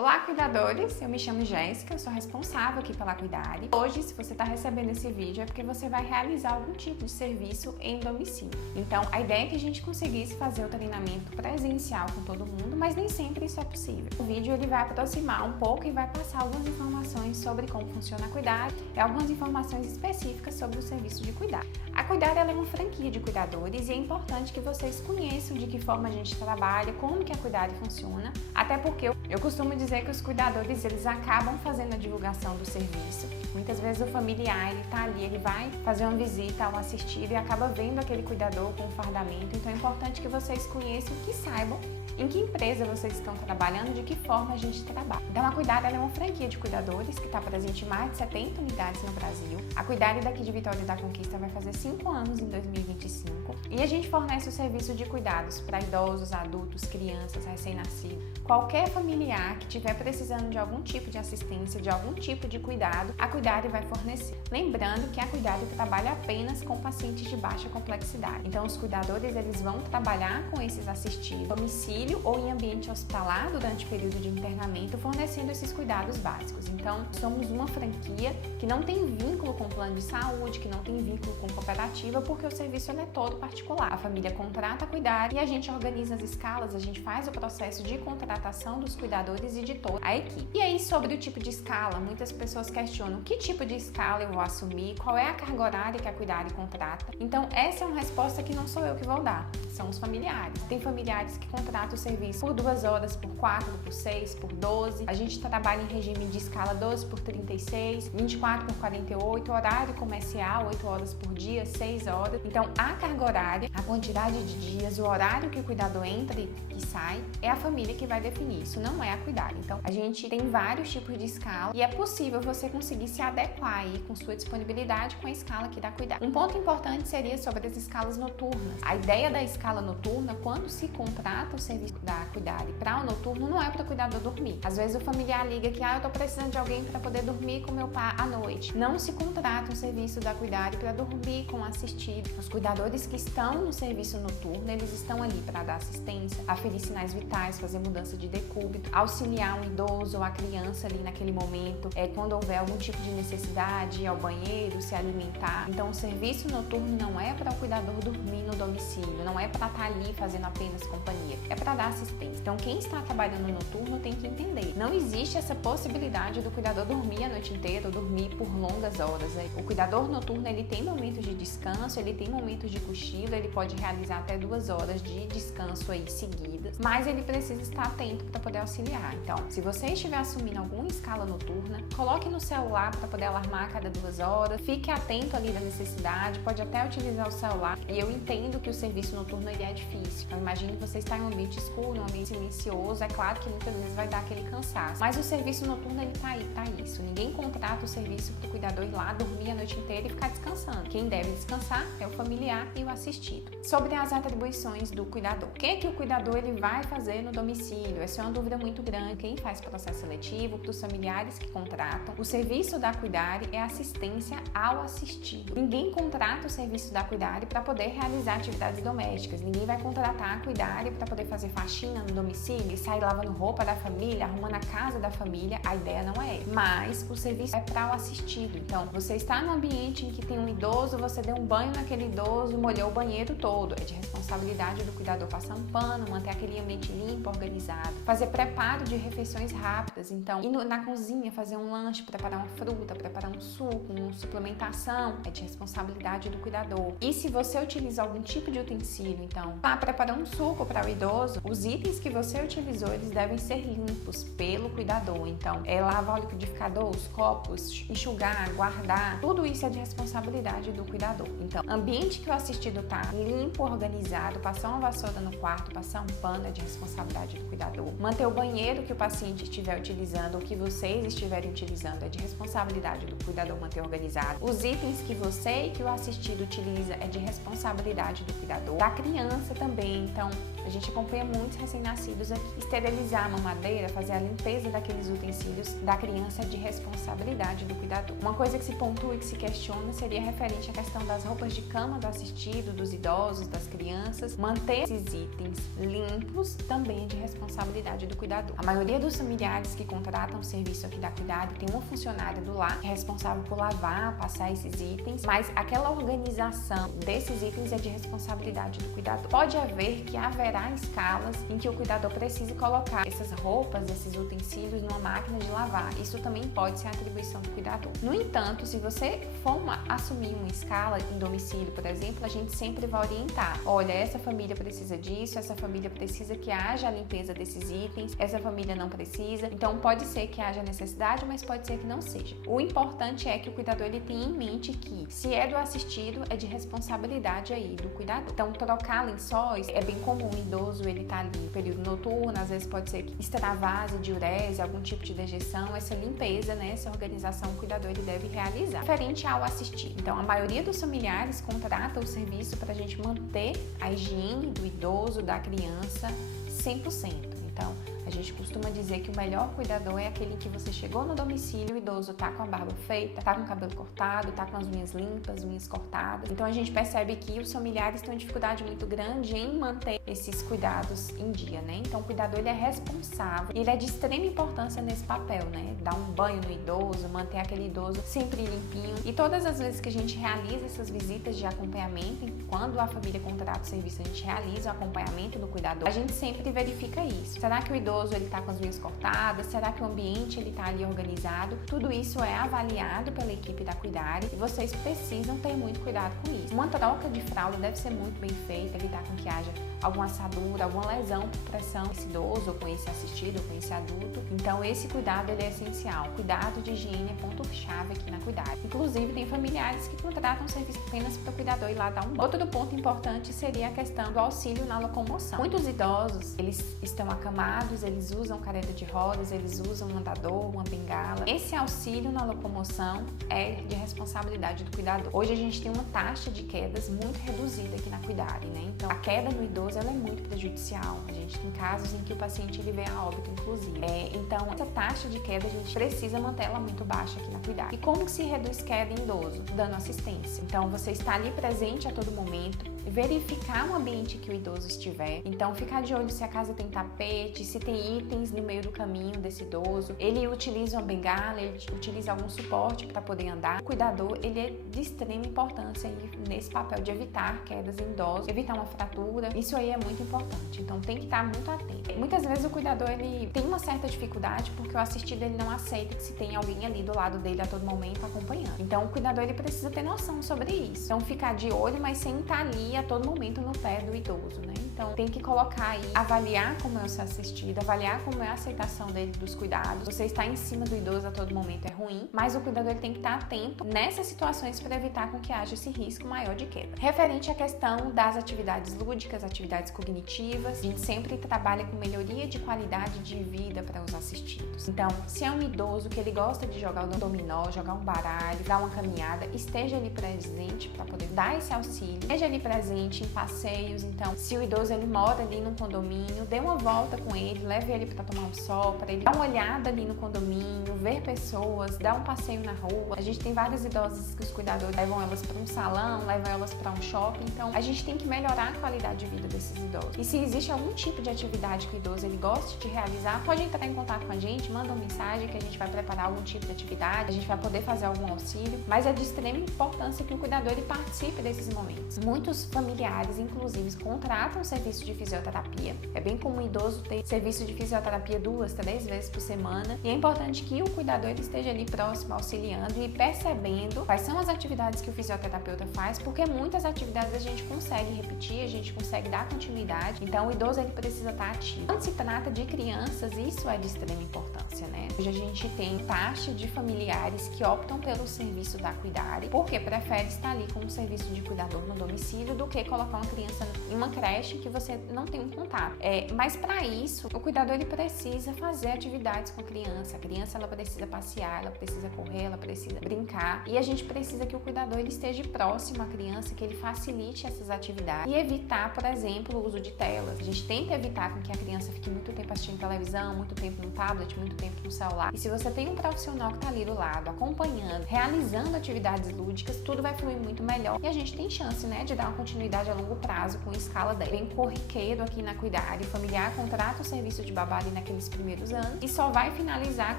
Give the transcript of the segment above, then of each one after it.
Olá, cuidadores! Eu me chamo Jéssica, eu sou responsável aqui pela Cuidare. Hoje, se você está recebendo esse vídeo, é porque você vai realizar algum tipo de serviço em domicílio. Então, a ideia é que a gente conseguisse fazer o treinamento presencial com todo mundo, mas nem sempre isso é possível. O vídeo ele vai aproximar um pouco e vai passar algumas informações sobre como funciona a Cuidare e algumas informações específicas sobre o serviço de Cuidare. A Cuidare ela é uma franquia de cuidadores e é importante que vocês conheçam de que forma a gente trabalha, como que a Cuidare funciona, até porque eu costumo dizer que os cuidadores eles acabam fazendo a divulgação do serviço. Muitas vezes o familiar ele tá ali, ele vai fazer uma visita ao assistido e acaba vendo aquele cuidador com o fardamento. Então é importante que vocês conheçam, que saibam em que empresa vocês estão trabalhando, de que forma a gente trabalha. Então a Cuidare ela é uma franquia de cuidadores que está presente em mais de 70 unidades no Brasil. A Cuidare daqui de Vitória da Conquista vai fazer 5 anos em 2025 e a gente fornece o serviço de cuidados para idosos, adultos, crianças, recém-nascidos. Qualquer familiar que estiver precisando de algum tipo de assistência, de algum tipo de cuidado, a Cuidare vai fornecer. Lembrando que a Cuidare trabalha apenas com pacientes de baixa complexidade. Então os cuidadores eles vão trabalhar com esses assistidos em domicílio ou em ambiente hospitalar durante o período de internamento, fornecendo esses cuidados básicos. Então somos uma franquia que não tem vínculo com plano de saúde, que não tem vínculo com cooperativa, porque o serviço é todo particular. A família contrata a Cuidare e a gente organiza as escalas, a gente faz o processo de contratação dos cuidadores e de toda a equipe. E aí, sobre o tipo de escala, muitas pessoas questionam que tipo de escala eu vou assumir, qual é a carga horária que a Cuidare contrata. Então, essa é uma resposta que não sou eu que vou dar, são os familiares. Tem familiares que contratam o serviço por 2 horas, por 4, por 6, por 12. A gente trabalha em regime de escala 12 por 36, 24 por 48, horário comercial, 8 horas por dia, 6 horas. Então, a carga horária, a quantidade de dias, o horário que o cuidador entra e sai, é a família que vai definir. Isso não é a Cuidare. Então, a gente tem vários tipos de escala e é possível você conseguir se adequar aí com sua disponibilidade com a escala aqui da Cuidare. Um ponto importante seria sobre as escalas noturnas. A ideia da escala noturna, quando se contrata o serviço da Cuidare para o noturno, não é para o cuidador dormir. Às vezes o familiar liga que eu tô precisando de alguém para poder dormir com meu pai à noite. Não se contrata um serviço da Cuidare para dormir com assistido. Os cuidadores que estão no serviço noturno, eles estão ali para dar assistência, aferir sinais vitais, fazer mudança de decúbito, auxiliar um idoso ou a criança ali naquele momento, quando houver algum tipo de necessidade, ir ao banheiro, se alimentar. Então o serviço noturno não é para o cuidador dormir no domicílio, não é para estar ali fazendo apenas companhia, é para dar assistência. Então quem está trabalhando no noturno tem que entender, não existe essa possibilidade do cuidador dormir a noite inteira ou dormir por longas horas. O cuidador noturno ele tem momentos de descanso, ele tem momentos de cochilo, ele pode realizar até 2 horas de descanso aí seguidas, mas ele precisa estar atento para poder auxiliar. Então, se você estiver assumindo alguma escala noturna, coloque no celular para poder alarmar a cada 2 horas, fique atento ali da necessidade, pode até utilizar o celular. E eu entendo que o serviço noturno ele é difícil. Então, imagine que você está em um ambiente escuro, um ambiente silencioso, é claro que muitas vezes vai dar aquele cansaço, mas o serviço noturno ele tá aí para isso. Ninguém contrata o serviço para o cuidador ir lá dormir a noite inteira e ficar descansando. Quem deve descansar é o familiar e o assistido. Sobre as atribuições do cuidador. O que o cuidador ele vai fazer no domicílio? Essa é uma dúvida muito grande. Quem faz processo seletivo, para os familiares que contratam. O serviço da Cuidare é assistência ao assistido. Ninguém contrata o serviço da Cuidare para poder realizar atividades domésticas. Ninguém vai contratar a Cuidare para poder fazer faxina no domicílio e sair lavando roupa da família, arrumando a casa da família. A ideia não é. Mas o serviço é para o assistido. Então, você está num ambiente em que tem um idoso, você deu um banho naquele idoso, molhou o banheiro todo. É de responsabilidade do cuidador passar um pano, manter aquele ambiente limpo, organizado, fazer preparo de refeições rápidas. Então, ir na cozinha, fazer um lanche, preparar uma fruta, preparar um suco, uma suplementação, é de responsabilidade do cuidador. E se você utiliza algum tipo de utensílio, então, para preparar um suco para o idoso, os itens que você utilizou, eles devem ser limpos pelo cuidador. Então, lavar o liquidificador, os copos, enxugar, guardar, tudo isso é de responsabilidade do cuidador. Então, ambiente que o assistido tá limpo, organizado, passar uma vassoura no quarto, passar um pano é de responsabilidade do cuidador. Manter o banheiro que o paciente estiver utilizando ou que vocês estiverem utilizando é de responsabilidade do cuidador manter organizado. Os itens que você e que o assistido utiliza é de responsabilidade do cuidador. Da criança também. Então, A gente acompanha muitos recém-nascidos aqui. Esterilizar a mamadeira, fazer a limpeza daqueles utensílios da criança é de responsabilidade do cuidador. Uma coisa que se pontua e que se questiona seria referente à questão das roupas de cama do assistido, dos idosos, das crianças. Manter esses itens limpos também é de responsabilidade do cuidador. A maioria dos familiares que contratam o serviço aqui da Cuidare tem uma funcionária do lar que é responsável por lavar, passar esses itens, mas aquela organização desses itens é de responsabilidade do cuidador. Pode haver que haverá escalas em que o cuidador precise colocar essas roupas, esses utensílios numa máquina de lavar. Isso também pode ser atribuição do cuidador. No entanto, se você for assumir uma escala em domicílio, por exemplo, a gente sempre vai orientar. Olha, essa família precisa disso, essa família precisa que haja a limpeza desses itens, essa família não precisa. Então pode ser que haja necessidade, mas pode ser que não seja. O importante é que o cuidador ele tenha em mente que se é do assistido, é de responsabilidade aí do cuidador. Então trocar lençóis é bem comum. O idoso ele tá ali no período noturno, às vezes pode ser que extravase, diurese, algum tipo de dejeção, essa limpeza, né, essa organização o cuidador ele deve realizar. Diferente ao assistido. Então a maioria dos familiares contrata o serviço para a gente manter a higiene do idoso, da criança 100%. Então, a gente costuma dizer que o melhor cuidador é aquele em que você chegou no domicílio, o idoso tá com a barba feita, tá com o cabelo cortado, tá com as unhas limpas, unhas cortadas. Então, a gente percebe que os familiares têm uma dificuldade muito grande em manter esses cuidados em dia, né? Então, o cuidador, ele é responsável, ele é de extrema importância nesse papel, né? Dar um banho no idoso, manter aquele idoso sempre limpinho. E todas as vezes que a gente realiza essas visitas de acompanhamento, quando a família contrata o serviço, a gente realiza o acompanhamento do cuidador, a gente sempre verifica isso. Será que o idoso ele tá com as unhas cortadas? Será que o ambiente ele tá ali organizado? Tudo isso é avaliado pela equipe da Cuidare e vocês precisam ter muito cuidado com isso. Uma troca de fralda deve ser muito bem feita, evitar com que haja alguma assadura, alguma lesão por pressão com esse idoso, ou com esse assistido, ou com esse adulto. Então esse cuidado ele é essencial. Cuidado de higiene é ponto-chave aqui na Cuidare. Inclusive tem familiares que contratam serviço apenas para o cuidador ir lá dar um banho. Outro ponto importante seria a questão do auxílio na locomoção. Muitos idosos, eles estão acamados, eles usam cadeira de rodas, eles usam um andador, uma bengala. Esse auxílio na locomoção é de responsabilidade do cuidador. Hoje a gente tem uma taxa de quedas muito reduzida aqui na Cuidare, né? Então a queda no idoso ela é muito prejudicial. A gente tem casos em que o paciente ele vem a óbito, inclusive. Então essa taxa de queda a gente precisa manter ela muito baixa aqui na Cuidare. E como que se reduz queda em idoso? Dando assistência. Então você está ali presente a todo momento, verificar o ambiente que o idoso estiver. Então ficar de olho se a casa tem tapete, se tem itens no meio do caminho desse idoso. Ele utiliza uma bengala, ele utiliza algum suporte para poder andar. O cuidador, ele é de extrema importância aí nesse papel de evitar quedas em idosos, evitar uma fratura. Isso aí é muito importante. Então tem que estar muito atento. Muitas vezes o cuidador, ele tem uma certa dificuldade porque o assistido ele não aceita que se tem alguém ali do lado dele a todo momento acompanhando. Então o cuidador, ele precisa ter noção sobre isso. Então ficar de olho, mas sem estar ali a todo momento no pé do idoso, né? Então tem que colocar aí, avaliar como é o seu assistido, avaliar como é a aceitação dele dos cuidados. Você estar em cima do idoso a todo momento é ruim, mas o cuidador ele tem que estar atento nessas situações para evitar com que haja esse risco maior de queda. Referente à questão das atividades lúdicas, atividades cognitivas, a gente sempre trabalha com melhoria de qualidade de vida para os assistidos. Então, se é um idoso que ele gosta de jogar um dominó, jogar um baralho, dar uma caminhada, esteja ali presente para poder dar esse auxílio, esteja ali presente em passeios. Então, se o idoso ele mora ali num condomínio, dê uma volta com ele, leve ele para tomar um sol, para ele dar uma olhada ali no condomínio, ver pessoas, dar um passeio na rua. A gente tem várias idosas que os cuidadores levam elas para um salão, levam elas para um shopping. Então, a gente tem que melhorar a qualidade de vida desses idosos. E se existe algum tipo de atividade que o idoso ele goste de realizar, pode entrar em contato com a gente, manda uma mensagem que a gente vai preparar algum tipo de atividade, a gente vai poder fazer algum auxílio, mas é de extrema importância que o cuidador ele participe desses momentos. Muitos familiares, inclusive, contratam serviço de fisioterapia. É bem comum o idoso ter serviço de fisioterapia 2, 3 vezes por semana, e é importante que o cuidador ele esteja ali próximo, auxiliando e percebendo quais são as atividades que o fisioterapeuta faz, porque muitas atividades a gente consegue repetir, a gente consegue dar continuidade, então o idoso ele precisa estar ativo. Quando se trata de crianças, isso é de extrema importância, né? Hoje a gente tem taxa de familiares que optam pelo serviço da Cuidare, porque prefere estar ali com um serviço de cuidador no domicílio do que colocar uma criança em uma creche que você não tem um contato. Mas para isso, o cuidador ele precisa fazer atividades com a criança. A criança ela precisa passear, ela precisa correr, ela precisa brincar. E a gente precisa que o cuidador ele esteja próximo à criança, que ele facilite essas atividades e evitar, por exemplo, o uso de telas. A gente tenta evitar com que a criança fique muito tempo assistindo televisão, muito tempo no tablet, muito tempo no celular. E se você tem um profissional que está ali do lado, acompanhando, realizando atividades lúdicas, tudo vai fluir muito melhor. E a gente tem chance, né, de dar uma continuidade a longo prazo com escala 10. Bem corriqueiro aqui na Cuidare, familiar contrata o serviço de babá ali naqueles primeiros anos e só vai finalizar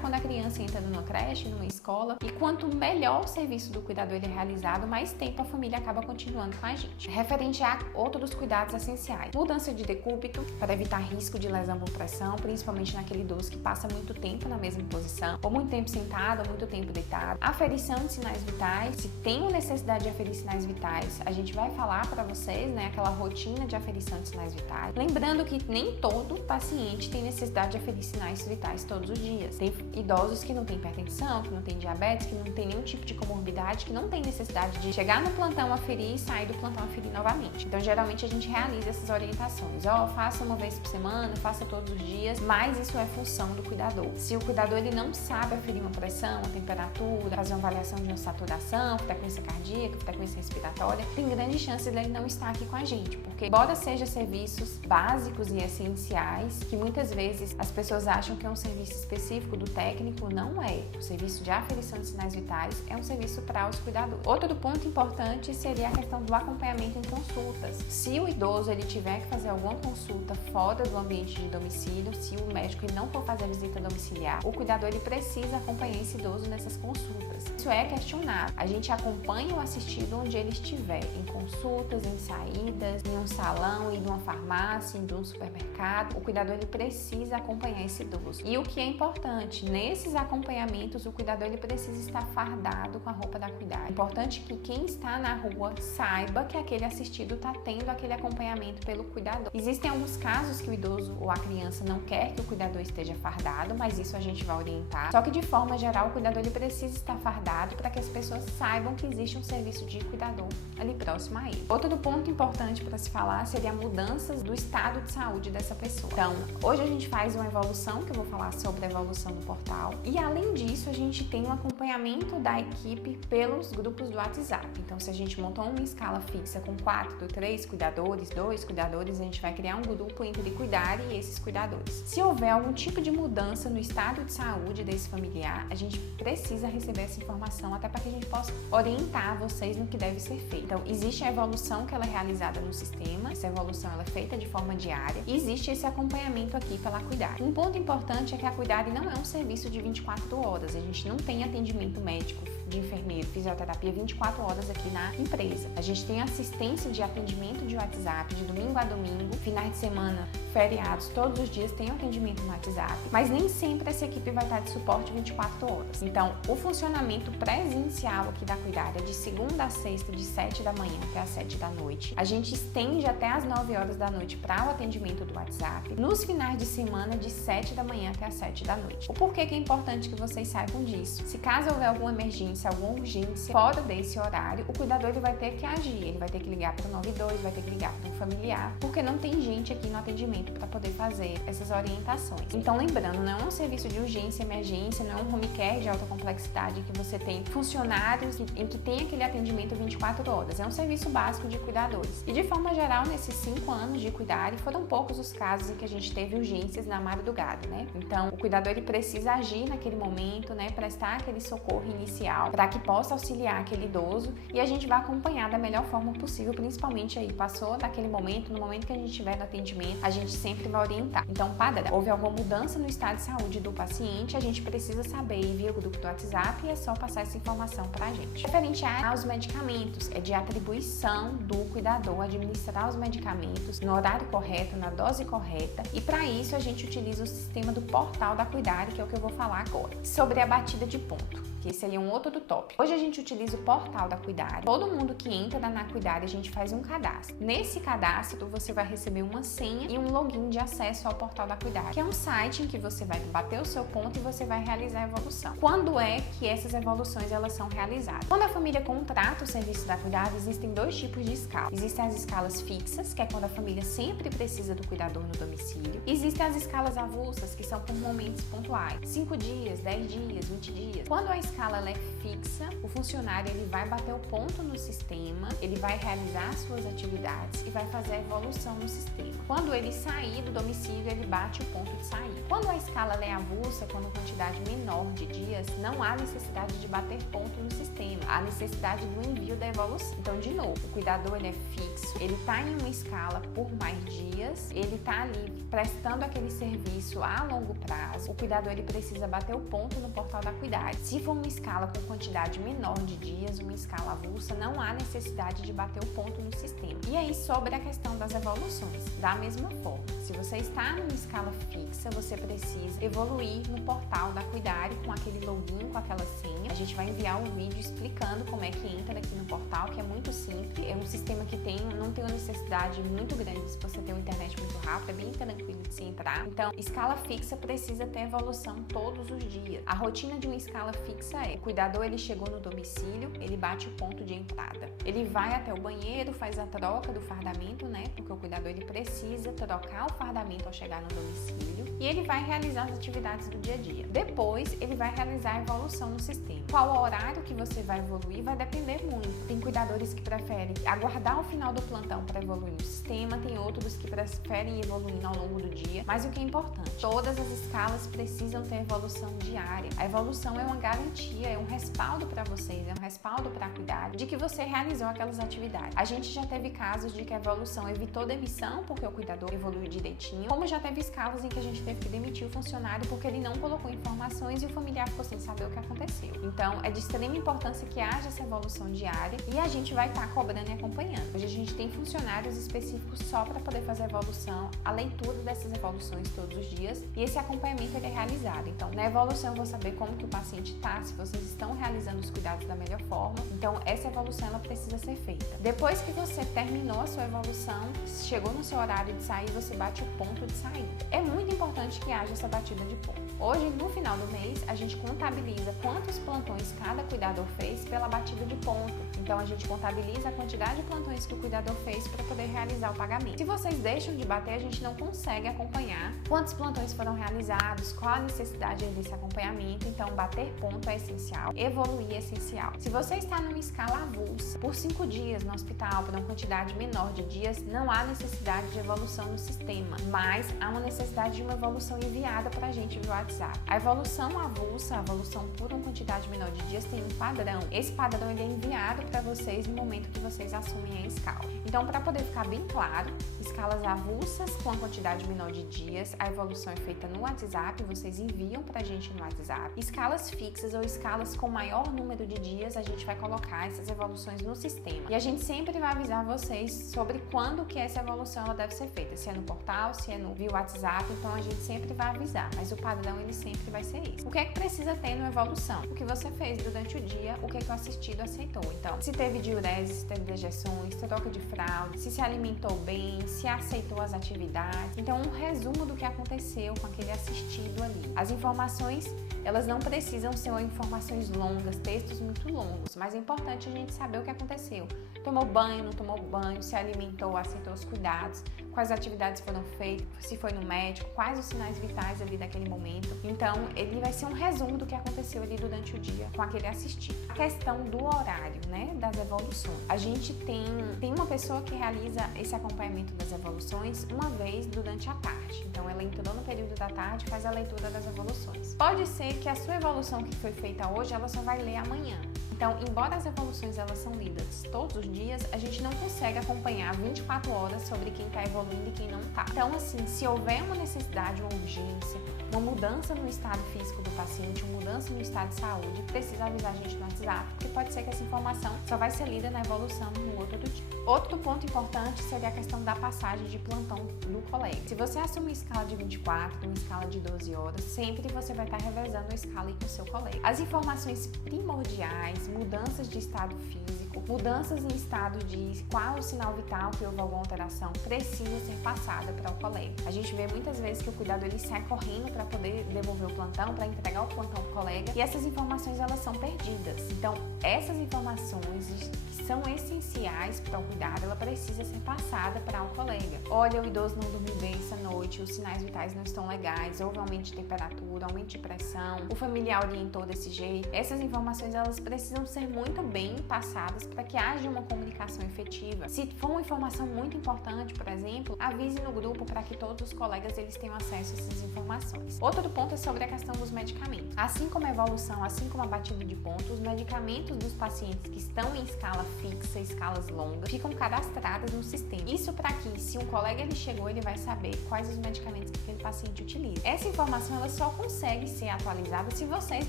quando a criança entra numa creche, numa escola. E quanto melhor o serviço do cuidador ele é realizado, mais tempo a família acaba continuando com a gente. Referente a outros cuidados essenciais. Mudança de decúbito para evitar risco de lesão por pressão, principalmente naquele idoso que passa muito tempo na mesma posição, ou muito tempo sentado, ou muito tempo deitado. Aferição de sinais vitais. Se tem necessidade de aferir sinais vitais, a gente vai falar para vocês, né, aquela rotina de aferição de sinais vitais. Lembrando que nem todo paciente tem necessidade de aferir sinais vitais todos os dias. Tem idosos que não têm hipertensão, que não têm diabetes, que não tem nenhum tipo de comorbidade, que não tem necessidade de chegar no plantão aferir e sair do plantão aferir novamente. Então, geralmente a gente realiza essas orientações. Faça uma vez por semana, faça todos os dias, mas isso é função do cuidador. Se o cuidador ele não sabe aferir uma pressão, uma temperatura, fazer uma avaliação de uma saturação, frequência cardíaca, frequência respiratória, tem grande chance dele não estar aqui com a gente, porque embora seja serviços básicos e essenciais, que muitas vezes as pessoas acham que é um serviço específico do técnico, não é. O serviço de aferição de sinais vitais é um serviço para os cuidadores. Outro ponto importante seria a questão do acompanhamento em consultas. Se o idoso ele tiver que fazer alguma consulta fora do ambiente de domicílio, se o médico ele não for fazer visita domiciliar, o cuidador ele precisa acompanhar esse idoso nessas consultas. Isso é questionável. A gente acompanha o assistido onde ele estiver, em consultas, em saídas, em um salão, em uma farmácia, em um supermercado. O cuidador ele precisa acompanhar esse idoso. E o que é importante, nesses acompanhamentos, o cuidador ele precisa estar fardado com a roupa da Cuidare. É importante que quem está na rua saiba que aquele assistido está tendo aquele acompanhamento pelo cuidador. Existem alguns casos que o idoso ou a criança não quer que o cuidador esteja fardado, mas isso a gente vai orientar. Só que de forma geral, o cuidador ele precisa estar fardado para que as pessoas saibam que existe um serviço de cuidador ali próximo a ele. Outro ponto importante para se falar seria mudanças do estado de saúde dessa pessoa. Então, hoje a gente faz uma evolução, que eu vou falar sobre a evolução no portal, e além disso, a gente tem um acompanhamento da equipe pelos grupos do WhatsApp. Então, se a gente montou uma escala fixa com 4, 3 cuidadores, 2 cuidadores, a gente vai criar um grupo entre Cuidare e esses cuidadores. Se houver algum tipo de mudança no estado de saúde desse familiar, a gente precisa receber essa informação até para que a gente possa orientar vocês no que deve ser feito. Então, existe a evolução que ela é realizada no sistema, essa evolução ela é feita de forma diária e existe esse acompanhamento aqui pela Cuidare. Um ponto importante é que a Cuidare não é um serviço de 24 horas, a gente não tem atendimento médico de enfermeiro, fisioterapia 24 horas aqui na empresa. A gente tem assistência de atendimento de WhatsApp de domingo a domingo, finais de semana, feriados, todos os dias tem atendimento no WhatsApp, mas nem sempre essa equipe vai estar de suporte 24 horas. Então, o funcionamento presencial aqui da Cuidare é de segunda a sexta, de 7 da manhã até as 7 da noite. A gente estende até as 9 horas da noite para o atendimento do WhatsApp. Nos finais de semana, de 7 da manhã até as 7 da noite. O porquê que é importante que vocês saibam disso? Se caso houver alguma emergência, alguma urgência fora desse horário, o cuidador ele vai ter que agir, ele vai ter que ligar para o 92, vai ter que ligar para um familiar, porque não tem gente aqui no atendimento para poder fazer essas orientações. Então, lembrando, não é um serviço de urgência, emergência, não é um home care de alta complexidade que você tem funcionários em que tem aquele atendimento 24 horas. É um serviço básico de cuidadores. E de forma geral, nesses 5 anos de Cuidare, foram poucos os casos em que a gente teve urgências na madrugada, né? Então, o cuidador ele precisa agir naquele momento, né? Prestar aquele socorro inicial para que possa auxiliar aquele idoso e a gente vai acompanhar da melhor forma possível, principalmente aí, passou daquele momento, no momento que a gente estiver no atendimento, a gente sempre vai orientar. Então, padrão, houve alguma mudança no estado de saúde do paciente, a gente precisa saber e via o grupo do WhatsApp e é só passar essa informação para a gente. Referente aos medicamentos, é de atribuição do cuidador administrar os medicamentos no horário correto, na dose dose correta, e para isso a gente utiliza o sistema do Portal da Cuidare, que é o que eu vou falar agora. Sobre a batida de ponto, que esse aí é um outro tópico. Hoje a gente utiliza o Portal da Cuidare. Todo mundo que entra na Cuidare, a gente faz um cadastro. Nesse cadastro, você vai receber uma senha e um login de acesso ao Portal da Cuidare, que é um site em que você vai bater o seu ponto e você vai realizar a evolução. Quando é que essas evoluções elas são realizadas? Quando a família contrata o serviço da Cuidare, existem dois tipos de escala. Existem as escalas fixas, que é quando a família sempre precisa do cuidador no domicílio. Existem as escalas avulsas, que são por momentos pontuais. 5 dias, 10 dias, 20 dias. Quando a escala ela é fixa, o funcionário ele vai bater o ponto no sistema, ele vai realizar as suas atividades e vai fazer a evolução no sistema. Quando ele sair do domicílio, ele bate o ponto de saída. Quando a escala ela é avulsa, quando quantidade menor de dias, não há necessidade de bater ponto no sistema, há necessidade do envio da evolução. Então, de novo, o cuidador ele é fixo, ele está em uma escala por mais dias, ele está ali prestando aquele serviço a longo prazo. O cuidador ele precisa bater o ponto no Portal da Cuidare. Se for uma escala com quantidade menor de dias, uma escala avulsa, não há necessidade de bater o ponto no sistema. E aí, sobre a questão das evoluções, da mesma forma, se você está numa escala fixa, você precisa evoluir no Portal da Cuidare com aquele login, com aquela senha. A gente vai enviar um vídeo explicando como é que entra aqui no portal, que é muito simples. É um sistema que não tem uma necessidade muito grande se você tem uma internet muito rápida, é bem tranquilo de se entrar. Então, escala fixa precisa ter evolução todos os dias. A rotina de uma escala fixa é: o cuidador ele chegou no domicílio, ele bate o ponto de entrada. Ele vai até o banheiro, faz a troca do fardamento, né? Porque o cuidador ele precisa trocar o fardamento ao chegar no domicílio, e ele vai realizar as atividades do dia a dia. Depois, ele vai realizar a evolução no sistema. Qual o horário que você vai evoluir vai depender muito. Tem cuidadores que preferem aguardar o final do plantão para evoluir no sistema, tem outros que preferem evoluir ao longo do dia, mas o que é importante, todas as escalas precisam ter evolução diária. A evolução é uma garantia, é um respaldo para vocês, é um respaldo para a Cuidare de que você realizou aquelas atividades. A gente já teve casos de que a evolução evitou demissão porque o cuidador evoluiu direitinho, como já teve escalas em que a gente teve que demitir o funcionário porque ele não colocou informações e o familiar ficou sem saber o que aconteceu. Então, é de extrema importância que haja essa evolução diária e a gente vai estar cobrando e acompanhando. Hoje a gente tem funcionários específicos só para poder fazer a evolução, a leitura dessas evoluções todos os dias, e esse acompanhamento ele é realizado. Então, na evolução eu vou saber como que o paciente está, se vocês estão realizando os cuidados da melhor forma. Então, essa evolução ela precisa ser feita. Depois que você terminou a sua evolução, chegou no seu horário de sair, você bate o ponto de saída. É muito importante que haja essa batida de ponto. Hoje, no final do mês, a gente contabiliza quantos plantões cada cuidador fez pela batida de ponto. Então, a gente contabiliza a quantidade de plantões que o cuidador fez para poder realizar o pagamento. Se vocês deixam de bater, a gente não consegue acompanhar quantos plantões foram realizados, qual a necessidade desse acompanhamento. Então, bater ponto é essencial, evoluir é essencial. Se você está numa escala avulsa, por 5 dias no hospital, por uma quantidade menor de dias, não há necessidade de evolução no sistema, mas há uma necessidade de uma evolução enviada para a gente via WhatsApp. A evolução avulsa, a evolução por uma quantidade menor de dias, tem um padrão. Esse padrão ele é enviado para vocês no momento que vocês assumem a escala. Então, para poder ficar bem claro, escalas avulsas com a quantidade menor de dias, a evolução é feita no WhatsApp, vocês enviam para a gente no WhatsApp. Escalas fixas ou escalas com maior número de dias, a gente vai colocar essas evoluções no sistema. E a gente sempre vai avisar vocês sobre quando que essa evolução ela deve ser feita, se é no portal, se é no via WhatsApp, então a gente sempre vai avisar, mas o padrão ele sempre vai ser isso. O que é que precisa ter na evolução? O que você fez durante o dia, o que é que o assistido aceitou. Então, se teve diurese, se teve dejeções, se troca de fralda, se alimentou bem, se aceitou as atividades. Então, um resumo do que aconteceu com aquele assistido ali. As informações, elas não precisam ser informações longas, textos muito longos, mas é importante a gente saber o que aconteceu. Tomou banho, não tomou banho, se alimentou, aceitou os cuidados, quais atividades foram feitas, se foi no médico, quais os sinais vitais ali daquele momento. Então, ele vai ser um resumo do que aconteceu ali durante o dia com aquele assistido. A questão do horário, né, das evoluções. A gente tem uma pessoa que realiza esse acompanhamento das evoluções uma vez durante a tarde. Então, ela entrou no período da tarde e faz a leitura das evoluções. Pode ser que a sua evolução que foi feita hoje, ela só vai ler amanhã. Então, embora as evoluções elas são lidas todos os dias, a gente não consegue acompanhar 24 horas sobre quem está evoluindo e quem não está. Então, assim, se houver uma necessidade, uma urgência, uma mudança no estado físico do paciente, uma mudança no estado de saúde, precisa avisar a gente no WhatsApp, porque pode ser que essa informação só vai ser lida na evolução no outro dia. Outro ponto importante seria a questão da passagem de plantão do colega. Se você assume uma escala de 24, uma escala de 12 horas, sempre você vai estar revezando a escala aí com o seu colega. As informações primordiais, mudanças de estado físico, mudanças em estado de qual o sinal vital que houve alguma alteração, precisa ser passada para o colega. A gente vê muitas vezes que o cuidador ele sai correndo para poder devolver o plantão, para entregar o plantão para o colega, e essas informações elas são perdidas. Então, essas informações que são essenciais para o cuidado, ela precisa ser passada para o colega. Olha, o idoso não dormiu bem essa noite, os sinais vitais não estão legais, houve aumento de temperatura, aumento de pressão, o familiar orientou desse jeito. Essas informações elas precisam ser muito bem passadas para que haja uma comunicação efetiva. Se for uma informação muito importante, por exemplo, avise no grupo para que todos os colegas eles tenham acesso a essas informações. Outro ponto é sobre a questão dos medicamentos. Assim como a evolução, assim como a batida de ponto, os medicamentos dos pacientes que estão em escala fixa, escalas longas, ficam cadastradas no sistema. Isso para que, se um colega ele chegou, ele vai saber quais os medicamentos que aquele paciente utiliza. Essa informação ela só consegue ser atualizada se vocês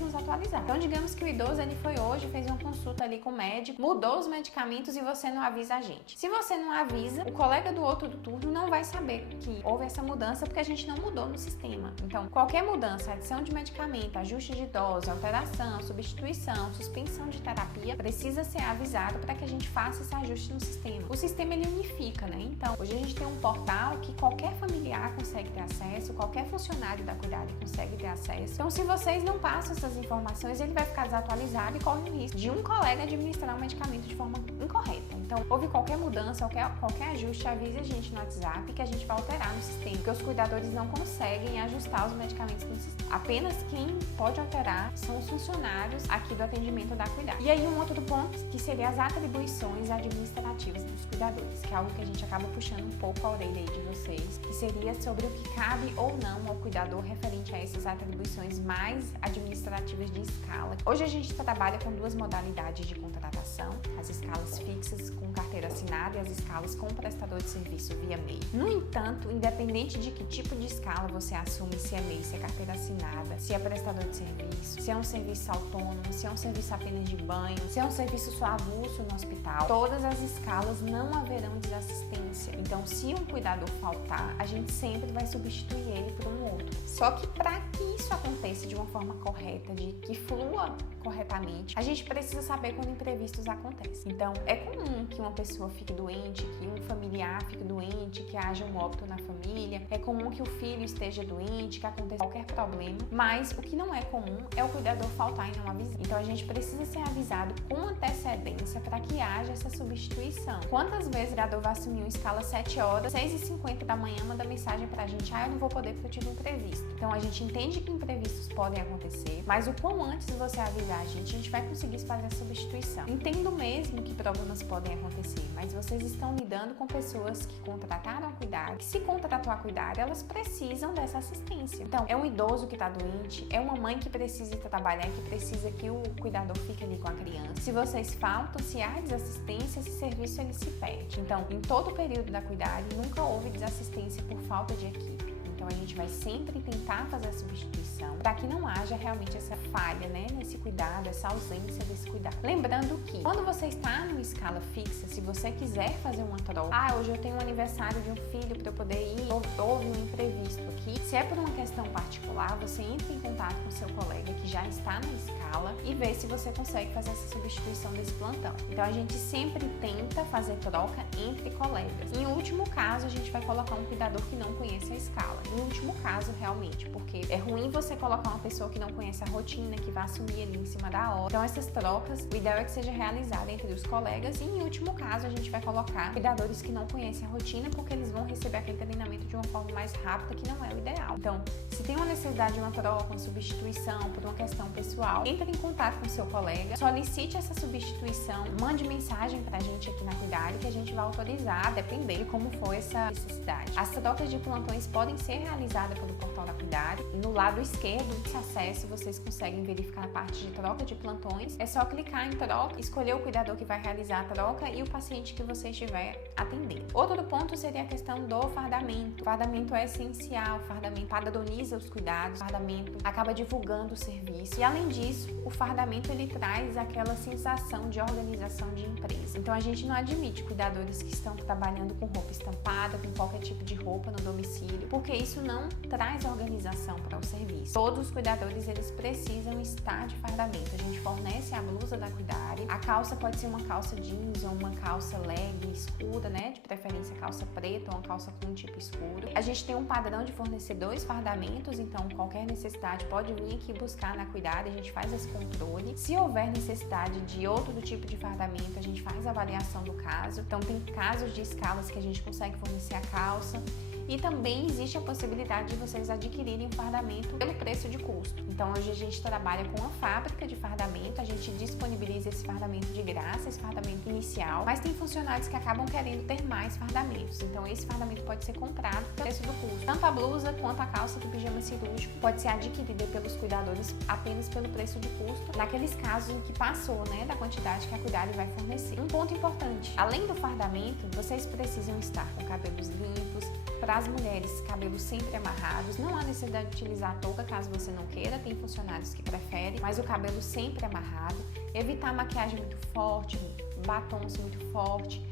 nos atualizarem. Então, digamos que o idoso ele foi hoje, fez uma consulta ali com o médico, mudou os medicamentos e você não avisa a gente. Se você não avisa, o colega do outro do turno não vai saber que houve essa mudança porque a gente não mudou no sistema. Então, qualquer mudança, adição de medicamento, ajuste de dose, alteração, substituição, suspensão de terapia, precisa ser avisado para que a gente faça esse ajuste no sistema. O sistema ele unifica, né? Então, hoje a gente tem um portal que qualquer familiar consegue ter acesso, qualquer funcionário da Cuidade consegue ter acesso. Então, se vocês não passam essas informações, ele vai ficar desatualizado e corre o risco de um colega administrar o medicamento de forma incorreta. Então, houve qualquer mudança, qualquer ajuste, avise a gente no WhatsApp que a gente vai alterar no sistema, porque os cuidadores não conseguem ajustar os medicamentos no sistema. Apenas quem pode alterar são os funcionários aqui do atendimento da Cuidade. E aí um outro ponto que seria as atribuições administrativas dos cuidadores, que é algo que a gente acaba puxando um pouco a orelha aí de vocês, que seria sobre o que cabe ou não ao cuidador referente a essas atribuições mais administrativas de escala. Hoje a gente trabalha com duas modalidades de contratação, as escalas fixas com carteira assinada e as escalas com prestador de serviço via MEI. No entanto, independente de que tipo de escala você assume, se é MEI, se é carteira assinada, se é prestador de serviço, se é um serviço autônomo, se é um serviço apenas de banho, se é um serviço só avulso no hospital, todas as escalas não haverão desassistência. Então, se um cuidador faltar, a gente sempre vai substituir ele por um outro. Só que para que isso aconteça de uma forma correta, de que flua corretamente, a gente precisa saber quando imprevistos acontecem. Então, é comum que uma pessoa fique doente, que um familiar fique doente, que haja um óbito na família, é comum que o filho esteja doente, que aconteça qualquer problema, mas o que não é comum é o cuidador faltar e não avisar. Então, a gente precisa ser avisado com antecedência para que haja essa substituição. Quantas vezes o cuidador vai assumir uma escala 7 horas, 6h50 da manhã, manda mensagem pra gente, eu não vou poder porque eu tive um imprevisto. Então, a gente entende que imprevistos podem acontecer, mas o quão antes você avisar a gente vai conseguir fazer a substituição. Entendo mesmo que problemas podem acontecer, mas vocês estão lidando com pessoas que contrataram a Cuidar, que se contratou a Cuidar, elas precisam dessa assistência. Então, é um idoso que está doente, é uma mãe que precisa trabalhar, que precisa que o cuidador fique ali com a criança. Se vocês faltam, se há desassistência, esse serviço ele se perde. Então, em todo o período da Cuidar, nunca houve desassistência por falta de equipe. Então, a gente vai sempre tentar fazer a substituição para que não haja realmente essa falha, né, nesse cuidado, essa ausência desse cuidado. Lembrando que, quando você está numa escala fixa, se você quiser fazer uma troca, hoje eu tenho um aniversário de um filho para eu poder ir, houve um imprevisto aqui. Se é por uma questão particular, você entra em contato com seu colega que já está na escala e vê se você consegue fazer essa substituição desse plantão. Então, a gente sempre tenta fazer troca entre colegas. Em último caso, a gente vai colocar um cuidador que não conhece a escala. Em último caso, realmente, porque é ruim você colocar uma pessoa que não conhece a rotina, que vai assumir ali em cima da hora. Então, essas trocas, o ideal é que seja realizada entre os colegas e, em último caso, a gente vai colocar cuidadores que não conhecem a rotina, porque eles vão receber aquele treinamento de uma forma mais rápida, que não é o ideal. Então, se tem uma necessidade de uma troca, uma substituição por uma questão pessoal, entre em contato com o seu colega, solicite essa substituição, mande mensagem pra gente aqui na Cuidar que a gente vai autorizar, dependendo de como for essa necessidade. As trocas de plantões podem ser realizadas pelo portal da Cuidar. No lado esquerdo desse acesso, vocês conseguem verificar a parte de troca de plantões. É só clicar em troca, escolher o cuidador que vai realizar a troca e o paciente que você estiver atendendo. Outro ponto seria a questão do fardamento. O fardamento é essencial, o fardamento padroniza os cuidados, o fardamento acaba divulgando o serviço e, além disso, o fardamento ele traz aquela sensação de organização de empresa. Então a gente não admite cuidadores que estão trabalhando com roupa estampada, com qualquer tipo de roupa no domicílio, porque isso não traz organização para o serviço. Todos os cuidadores eles precisam estar de fardamento. A gente fornece a blusa da Cuidare, a calça pode ser uma calça jeans ou uma calça leg escura, né? De preferência calça preta ou uma calça com um tipo escuro. A gente tem um padrão de fornecer 2 fardamentos, então qualquer necessidade pode vir aqui buscar na Cuidare, a gente faz esse controle. Se houver necessidade de outro tipo de fardamento, a gente faz a avaliação do caso. Então tem casos de escalas que a gente consegue fornecer a calça. E também existe a possibilidade de vocês adquirirem um fardamento pelo preço de custo. Então hoje a gente trabalha com uma fábrica de fardamento, a gente disponibiliza esse fardamento de graça, esse fardamento inicial, mas tem funcionários que acabam querendo ter mais fardamentos. Então esse fardamento pode ser comprado pelo preço do custo. Tanto a blusa quanto a calça do pijama cirúrgico pode ser adquirida pelos cuidadores apenas pelo preço de custo, naqueles casos em que passou, né, da quantidade que a Cuidare vai fornecer. Um ponto importante, além do fardamento, vocês precisam estar com cabelos limpos. Para as mulheres, cabelos sempre amarrados, não há necessidade de utilizar touca caso você não queira, tem funcionários que preferem, mas o cabelo sempre amarrado, evitar maquiagem muito forte, batons muito forte.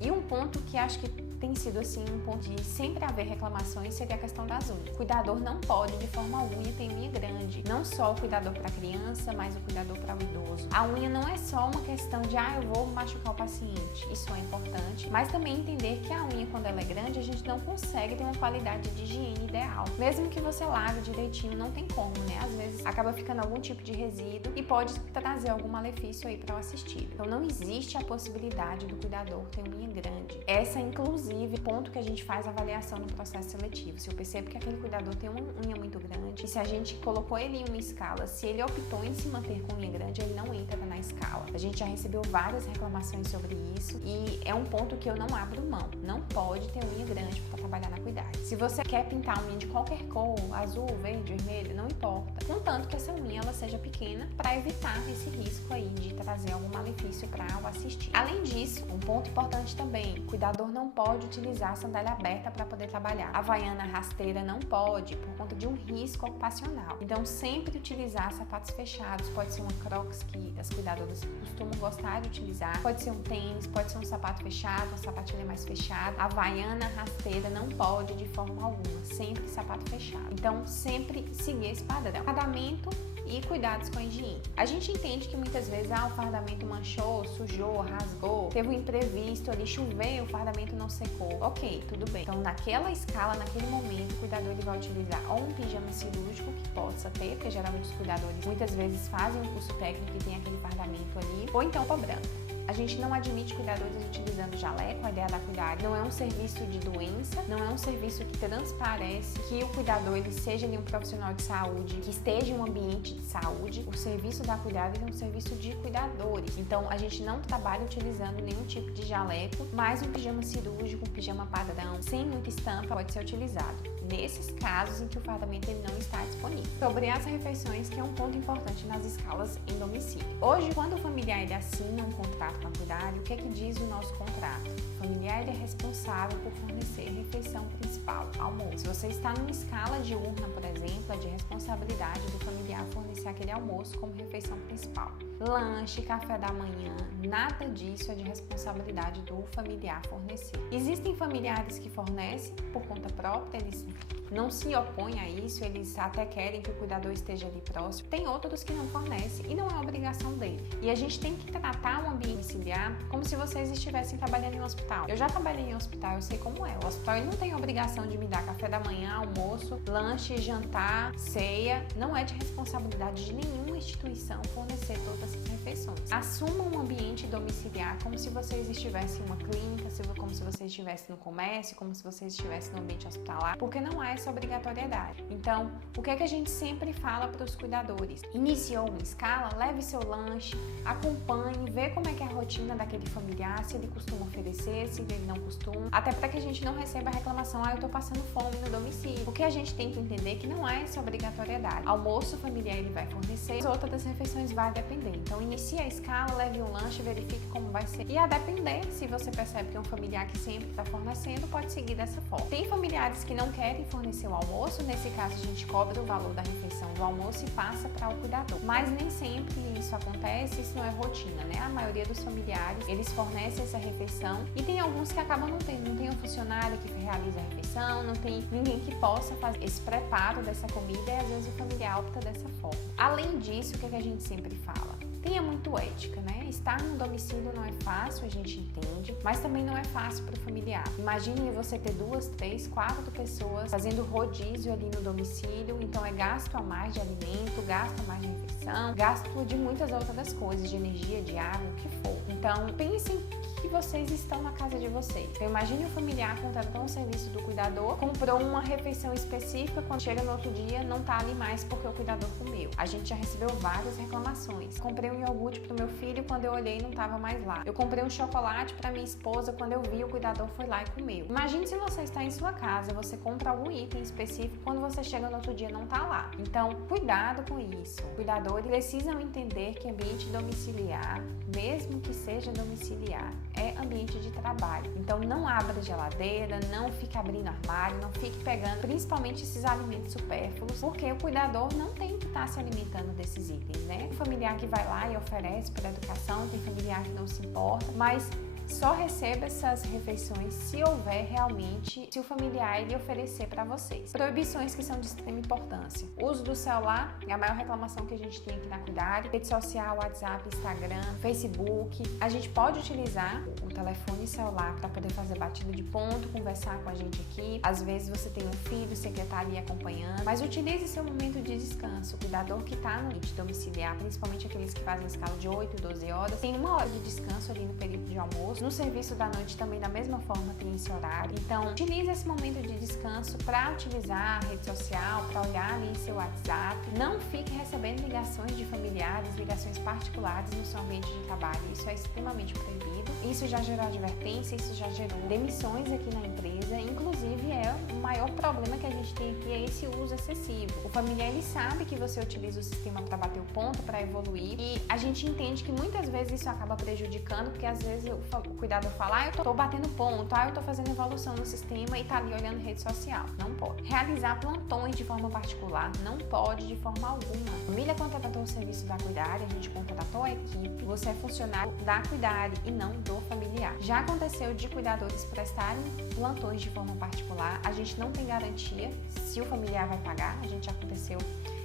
E um ponto que acho que tem sido assim um ponto de sempre haver reclamações seria a questão das unhas. O cuidador não pode de forma alguma ter unha grande, não só o cuidador para criança, mas o cuidador para o idoso. A unha não é só uma questão de eu vou machucar o paciente, isso é importante, mas também entender que a unha quando ela é grande a gente não consegue ter uma qualidade de higiene ideal. Mesmo que você lave direitinho, não tem como, né? Às vezes acaba ficando algum tipo de resíduo e pode trazer algum malefício aí para o assistido. Então não existe a possibilidade do cuidador ter unha grande. Essa inclusive ponto que a gente faz avaliação no processo seletivo. Se eu percebo que aquele cuidador tem uma unha muito grande e se a gente colocou ele em uma escala, se ele optou em se manter com unha grande, ele não entra na escala. A gente já recebeu várias reclamações sobre isso e é um ponto que eu não abro mão. Não pode ter unha grande para trabalhar na Cuidare. Se você quer pintar a unha de qualquer cor, azul, verde, vermelho, não importa. Contanto que essa unha ela seja pequena para evitar esse risco aí de trazer algum malefício para o assistir. Além disso, um ponto importante também, o cuidador não pode utilizar a sandália aberta para poder trabalhar. A havaiana rasteira não pode, por conta de um risco ocupacional. Então, sempre utilizar sapatos fechados. Pode ser uma Crocs que as cuidadoras costumam gostar de utilizar. Pode ser um tênis, pode ser um sapato fechado, uma sapatilha mais fechada. A havaiana rasteira não pode de forma alguma. Sempre sapato fechado. Então, sempre seguir esse padrão. Fardamento e cuidados com a higiene. A gente entende que muitas vezes o fardamento manchou, sujou, rasgou, teve um imprevisto ali, choveu, o fardamento não secou. Ok, tudo bem. Então naquela escala, naquele momento, o cuidador ele vai utilizar ou um pijama cirúrgico que possa ter, porque geralmente os cuidadores muitas vezes fazem um curso técnico e tem aquele fardamento ali, ou então roupa branca. A gente não admite cuidadores utilizando jaleco. A ideia da Cuidare não é um serviço de doença, não é um serviço que transparece que o cuidador ele seja ali um profissional de saúde, que esteja em um ambiente de saúde. O serviço da Cuidare é um serviço de cuidadores. Então a gente não trabalha utilizando nenhum tipo de jaleco, mas um pijama cirúrgico, um pijama padrão, sem muita estampa, pode ser utilizado. Nesses casos em que o fardamento ele não está disponível. Sobre as refeições, que é um ponto importante nas escalas em domicílio. Hoje, quando o familiar ele assina um contrato com a Cuidare, o que é que diz o nosso contrato? O familiar ele é responsável por fornecer a refeição principal, almoço. Se você está numa escala diurna, por exemplo, é de responsabilidade do familiar fornecer aquele almoço como refeição principal. Lanche, café da manhã, nada disso é de responsabilidade do familiar fornecer. Existem familiares que fornecem por conta própria, eles não se opõem a isso, eles até querem que o cuidador esteja ali próximo. Tem outros que não fornecem e não é obrigação dele. E a gente tem que tratar o ambiente domiciliar como se vocês estivessem trabalhando em um hospital. Eu já trabalhei em hospital, eu sei como é. O hospital ele não tem obrigação de me dar café da manhã, almoço, lanche, jantar, ceia. Não é de responsabilidade de nenhuma instituição fornecer todas essas refeições. Assumam um ambiente domiciliar como se vocês estivessem em uma clínica, como se vocês estivessem no comércio, como se vocês estivessem no ambiente hospitalar, porque não há essa obrigatoriedade. Então, o que é que a gente sempre fala para os cuidadores? Iniciou uma escala, leve seu lanche, acompanhe, vê como é que é a rotina daquele familiar, se ele costuma oferecer, se ele não costuma, até para que a gente não receba a reclamação, eu tô passando fome no domicílio. Porque a gente tem que entender que não há essa obrigatoriedade. Almoço familiar ele vai fornecer, as outras refeições vai depender. Então, inicie a escala, leve um lanche, verifique como vai ser. E a depender, se você percebe que é um familiar que sempre está fornecendo, pode seguir dessa forma. Tem familiares que não querem fornecer o almoço, nesse caso a gente cobra o valor da refeição do almoço e passa para o cuidador. Mas nem sempre isso acontece, isso não é rotina, né? A maioria dos familiares, eles fornecem essa refeição e tem alguns que acabam não tem um funcionário que realiza a refeição, não tem ninguém que possa fazer esse preparo dessa comida e às vezes o familiar opta dessa forma. Além disso, o que a gente sempre fala? Tenha muito ética, né? Estar no domicílio não é fácil, a gente entende, mas também não é fácil para o familiar. Imagine você ter 2, 3, 4 pessoas fazendo rodízio ali no domicílio, então é gasto a mais de alimento, gasto a mais de refeição, gasto de muitas outras coisas, de energia, de água, o que for. Então, pensem que vocês estão na casa de vocês. Então, imagine o familiar contratou um serviço do cuidador, comprou uma refeição específica, quando chega no outro dia não tá ali mais porque o cuidador comeu. A gente já recebeu várias reclamações. Comprei um iogurte pro meu filho, quando eu olhei não tava mais lá. Eu comprei um chocolate para minha esposa, quando eu vi o cuidador foi lá e comeu. Imagine se você está em sua casa, você compra algum item específico, quando você chega no outro dia não tá lá. Então, cuidado com isso. Cuidadores precisam entender que ambiente domiciliar, mesmo que seja domiciliar, é ambiente de trabalho. Então não abra geladeira, não fique abrindo armário, não fique pegando principalmente esses alimentos supérfluos, porque o cuidador não tem que estar se alimentando desses itens, né? O familiar que vai lá e oferece para educação, tem familiar que não se importa, mas só receba essas refeições se houver realmente, se o familiar ele oferecer para vocês. Proibições que são de extrema importância. O uso do celular é a maior reclamação que a gente tem aqui na Cuidare. Rede social, WhatsApp, Instagram, Facebook. A gente pode utilizar o telefone celular para poder fazer batida de ponto, conversar com a gente aqui. Às vezes você tem um filho, secretário ali acompanhando, mas utilize seu momento de descanso. O cuidador que está no ambiente domiciliar, principalmente aqueles que fazem escala de 8, 12 horas, tem 1 hora de descanso ali no período de almoço. No serviço da noite também da mesma forma tem esse horário. Então, utilize esse momento de descanso para utilizar a rede social, para olhar ali seu WhatsApp. Não fique recebendo ligações de familiares, ligações particulares no seu ambiente de trabalho. Isso é extremamente proibido. Isso já gerou advertência, isso já gerou demissões aqui na empresa. Inclusive, o maior problema que a gente tem aqui é esse uso excessivo. O familiar, ele sabe que você utiliza o sistema para bater o ponto, para evoluir. E a gente entende que muitas vezes isso acaba prejudicando, porque às vezes o cuidador fala, eu tô batendo ponto, eu tô fazendo evolução no sistema e tá ali olhando rede social. Não pode. Realizar plantões de forma particular, não pode de forma alguma. A família contratou o serviço da Cuidare, a gente contratou a equipe, você é funcionário da Cuidare e não do familiar. Já aconteceu de cuidadores prestarem plantões de forma particular, a gente não tem garantia se o familiar vai pagar, já aconteceu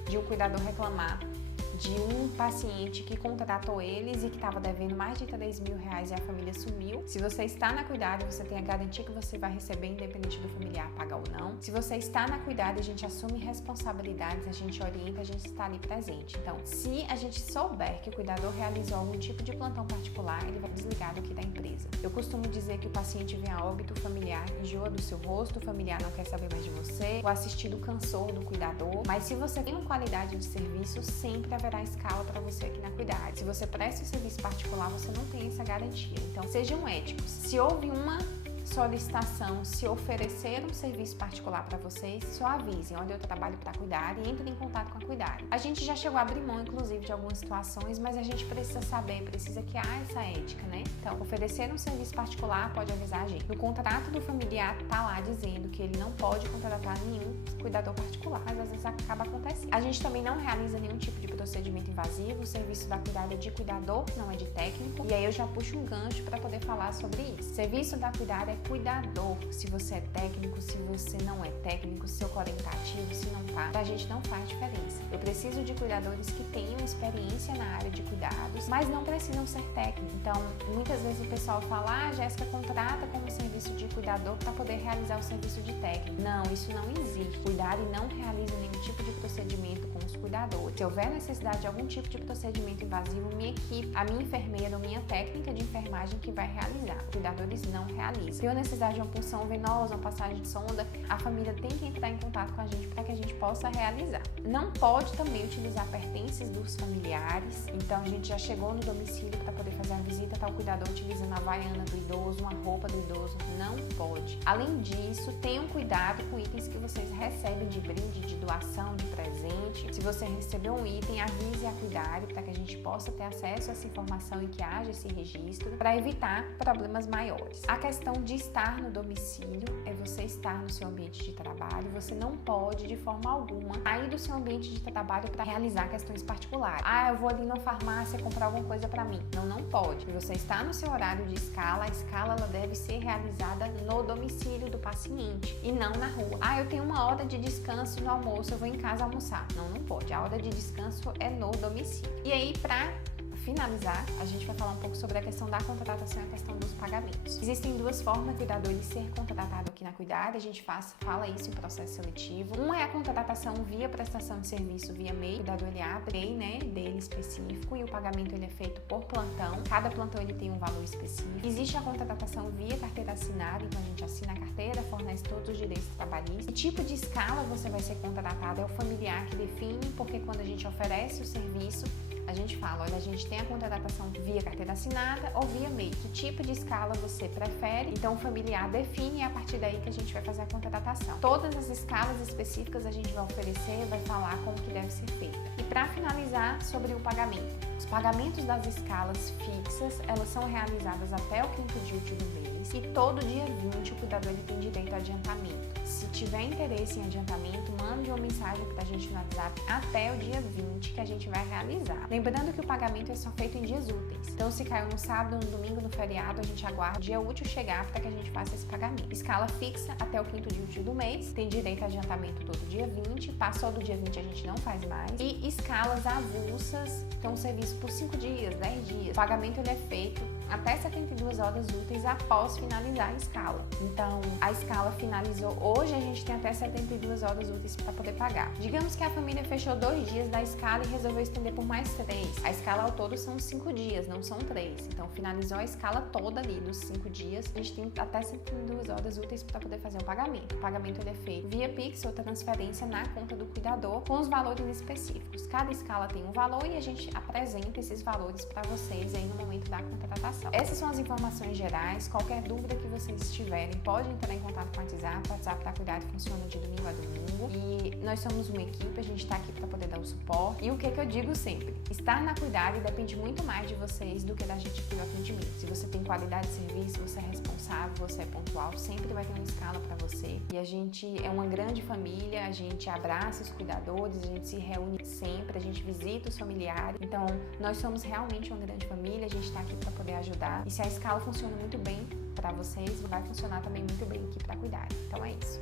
de um cuidador reclamar de um paciente que contratou eles e que estava devendo mais de R$3.000 e a família sumiu. Se você está na Cuidare, você tem a garantia que você vai receber, independente do familiar pagar ou não. Se você está na Cuidare, a gente assume responsabilidades, a gente orienta, a gente está ali presente. Então, se a gente souber que o cuidador realizou algum tipo de plantão particular, ele vai desligar aqui da empresa. Eu costumo dizer que o paciente vem a óbito, o familiar enjoa do seu rosto, o familiar não quer saber mais de você, o assistido cansou do cuidador, mas se você tem uma qualidade de serviço, sempre haverá escala para você aqui na Cuidare. Se você presta o serviço particular, você não tem essa garantia. Então, sejam éticos. Se houve uma solicitação, se oferecer um serviço particular para vocês, só avisem, olha, eu trabalho para Cuidare e entrem em contato com a Cuidare. A gente já chegou a abrir mão, inclusive, de algumas situações, mas a gente precisa saber, precisa que há essa ética, né? Então, oferecer um serviço particular, pode avisar a gente. No contrato do familiar, tá lá dizendo que ele não pode contratar nenhum cuidador particular, mas às vezes acaba acontecendo. A gente também não realiza nenhum tipo de procedimento invasivo, o serviço da Cuidare é de cuidador, não é de técnico, e aí eu já puxo um gancho para poder falar sobre isso. O serviço da Cuidare é cuidador. Se você é técnico, se você não é técnico, se seu colega tá ativo, se não tá, pra gente não faz diferença. Eu preciso de cuidadores que tenham experiência na área de cuidados, mas não precisam ser técnicos. Então, muitas vezes o pessoal fala, Jéssica contrata como serviço de cuidador para poder realizar o serviço de técnico. Não, isso não existe. Cuidare não realiza nenhum tipo de procedimento com os cuidadores. Se houver necessidade de algum tipo de procedimento invasivo, minha equipe, a minha enfermeira ou minha técnica de enfermagem que vai realizar. Cuidadores não realizam. viu a necessidade de uma punção venosa, uma passagem de sonda, a família tem que entrar em contato com a gente para que a gente possa realizar. Não pode também utilizar pertences dos familiares, então a gente já chegou no domicílio para poder fazer a visita, tá o cuidador utilizando a havaiana do idoso, uma roupa do idoso, não pode. Além disso, tenham cuidado com itens que vocês recebem de brinde, de doação, de presente. Se você recebeu um item, avise a Cuidare para que a gente possa ter acesso a essa informação e que haja esse registro para evitar problemas maiores. A questão de estar no domicílio é você estar no seu ambiente de trabalho. Você não pode, de forma alguma, sair do seu ambiente de trabalho para realizar questões particulares. Eu vou ali na farmácia comprar alguma coisa para mim. Não pode. Se você está no seu horário de escala, a escala ela deve ser realizada no domicílio do paciente e não na rua. Eu tenho uma hora de descanso no almoço, eu vou em casa almoçar. Não pode. A hora de descanso é no domicílio. E aí, para finalizar, a gente vai falar um pouco sobre a questão da contratação e a questão dos pagamentos. Existem duas formas do cuidador ele ser contratado aqui na Cuidare, a gente fala isso em processo seletivo. Uma é a contratação via prestação de serviço via MEI, o cuidador ele abre dele específico e o pagamento ele é feito por plantão. Cada plantão ele tem um valor específico. Existe a contratação via carteira assinada, então a gente assina a carteira, fornece todos os direitos trabalhistas. Que tipo de escala você vai ser contratado é o familiar que define, porque quando a gente oferece o serviço, a gente fala, olha, a gente tem a contratação via carteira assinada ou via MEI. Que tipo de escala você prefere? Então, o familiar define e é a partir daí que a gente vai fazer a contratação. Todas as escalas específicas a gente vai oferecer, vai falar como que deve ser feita. E para finalizar, sobre o pagamento. Os pagamentos das escalas fixas, elas são realizadas até o 5º dia útil do mês e todo dia 20 o cuidador ele tem direito a adiantamento. Se tiver interesse em adiantamento, mande uma mensagem para a gente no WhatsApp até o dia 20 que a gente vai realizar. Lembrando que o pagamento é só feito em dias úteis. Então, se caiu no sábado, no domingo, no feriado, a gente aguarda o dia útil chegar para que a gente faça esse pagamento. Escala fixa até o 5º dia útil do mês, tem direito a adiantamento todo dia 20, passou do dia 20 a gente não faz mais. E escalas avulsas, então o serviço por 5 dias, 10 dias. O pagamento ele é feito até 72 horas úteis após finalizar a escala. Então, a escala finalizou hoje, a gente tem até 72 horas úteis para poder pagar. Digamos que a família fechou 2 dias da escala e resolveu estender por mais 3. A escala ao todo são 5 dias, não são 3. Então, finalizou a escala toda ali nos 5 dias, a gente tem até 72 horas úteis para poder fazer o pagamento. O pagamento ele é feito via Pix ou transferência na conta do cuidador com os valores específicos. Cada escala tem um valor e a gente apresenta esses valores para vocês aí no momento da contratação. Essas são as informações gerais. Qualquer dúvida que vocês tiverem, pode entrar em contato com o WhatsApp. O WhatsApp da Cuidare funciona de domingo a domingo. E nós somos uma equipe, a gente está aqui para poder dar o suporte. E o que eu digo sempre? Estar na Cuidare depende muito mais de vocês do que da gente aqui no atendimento. Se você tem qualidade de serviço, você é responsável, você é pontual, sempre vai ter uma escala para você. E a gente é uma grande família, a gente abraça os cuidadores, a gente se reúne sempre, a gente visita os familiares. Então, nós somos realmente uma grande família, a gente está aqui para poder ajudar. E se a escala funciona muito bem para vocês, vai funcionar também muito bem aqui para Cuidare. Então é isso.